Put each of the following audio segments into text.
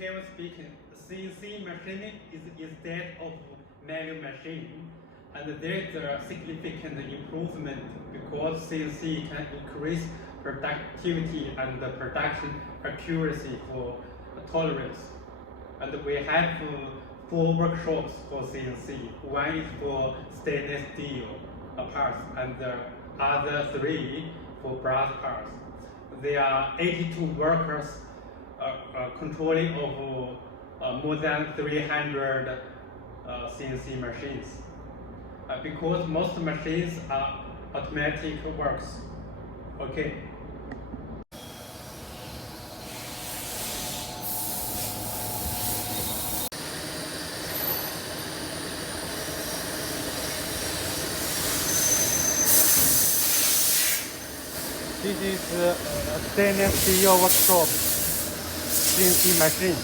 generally speaking, CNC machining is instead of manual machining, and there is a significant improvement because CNC can increase productivity and production accuracy for tolerance. And we have 4 workshops for CNC. One is for stainless steel parts and the other 3 for brass parts. There are 82 workers controlling of more than 300 CNC machines. Because most machines are automatic works. Okay. This is a stainless steel workshop CNC machine.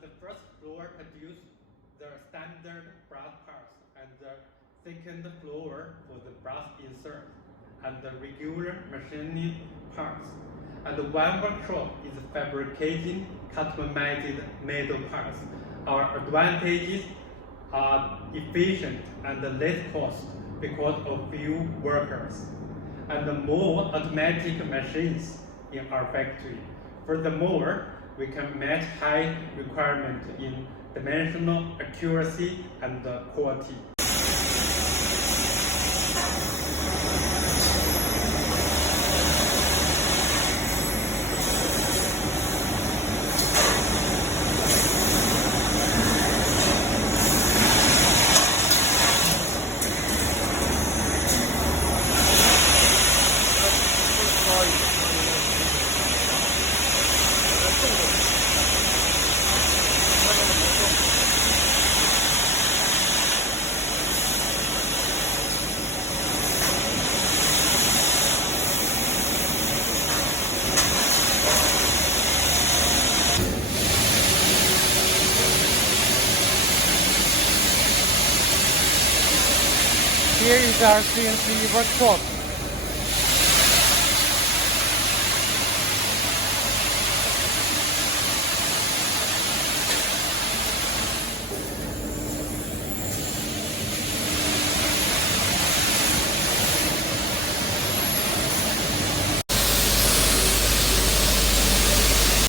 The first floor produced the standard brass parts, and the second floor for the brass insert and the regular machining parts. And one workshop is fabricating customized metal parts. Our advantages are efficient and less cost because of few workers and more automatic machines in our factory. Furthermore, we can match high requirements in dimensional accuracy and quality. Here is our CNC workshop.